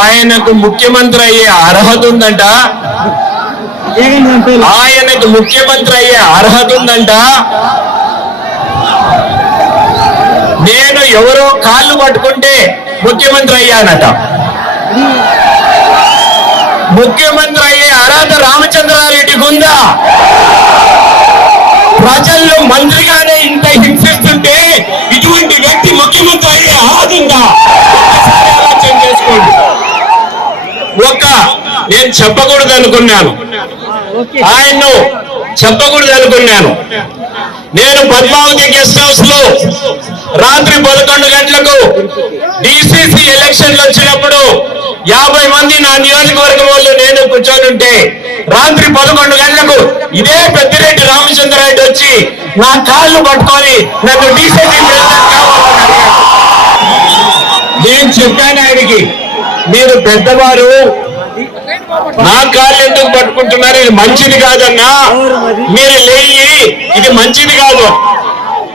ఆయనకు ముఖ్యమంత్రి అయ్యే అర్హత ఉందంట? ఆయనకు ముఖ్యమంత్రి అయ్యే అర్హత ఉందంట? నేను ఎవరో కాళ్ళు పట్టుకుంటే ముఖ్యమంత్రి అయ్యానట. ముఖ్యమంత్రి అయ్యే అర్హత రామచంద్రారెడ్డికి ఉందా? ప్రజల్లో మంత్రిగానే ఇంత హింసిస్తుంటే నేను చెప్పకూడదు అనుకున్నాను. ఆయన్ను చెప్పకూడదు అనుకున్నాను. నేను పద్మావతి గెస్ట్ హౌస్లో రాత్రి పదకొండు గంటలకు డిసిసి ఎలక్షన్లు వచ్చినప్పుడు యాభై మంది నా నియోజకవర్గం వాళ్ళు నేను కూర్చొని ఉంటే రాత్రి పదకొండు గంటలకు ఇదే పెద్దిరెడ్డి రామచంద్రారెడ్డి వచ్చి నా కాళ్ళు పట్టుకొని నన్ను డిసిసి. నేను చెప్పాను ఆయనకి మీరు పెద్దవారు నా కాళ్ళు ఎందుకు పట్టుకుంటున్నారు? ఇది మంచిది కాదన్నా. మీరు? లేయి. ఇది మంచిది కాదు.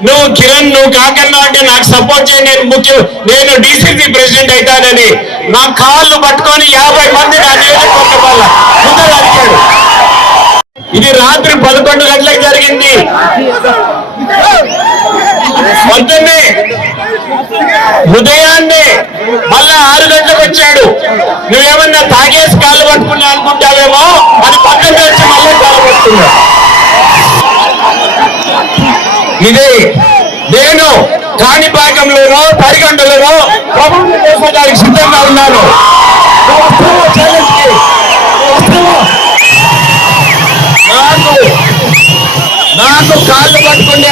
నువ్వు కిరణ్ నువ్వు కాకన్నా అంటే నాకు సపోర్ట్ చేయి నేను ముఖ్యం నేను డిసిసి ప్రెసిడెంట్ అవుతానని నా కాళ్ళు పట్టుకొని యాభై మంది నా నియోజకవర్గం వల్ల ముందర అడిగాడు ఇది రాత్రి పదకొండు గంటలకు జరిగింది. పొద్దున్నే ఉదయాన్నే వచ్చాడు నువ్వేమన్నా తాగేసి కాలు పట్టుకున్నా అనుకుంటావేమో అది పక్కన వచ్చి మళ్ళీ కాలు పట్టుకున్నా ఇది నేను కాణిపాకంలోనో పరిగంటలోనో ప్రభుత్వం చేసుకోవడానికి సిద్ధంగా ఉన్నాను. నాకు నాకు కాళ్ళు పట్టుకునే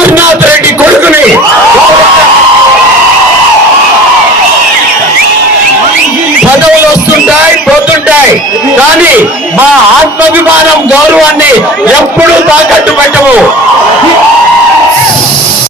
అమర్నాథ్ రెడ్డి కొడుకుని. పదవులు వస్తుంటాయి పోతుంటాయి. కానీ మా ఆత్మాభిమానం గౌరవాన్ని ఎప్పుడూ తాకట్టు పెట్టము.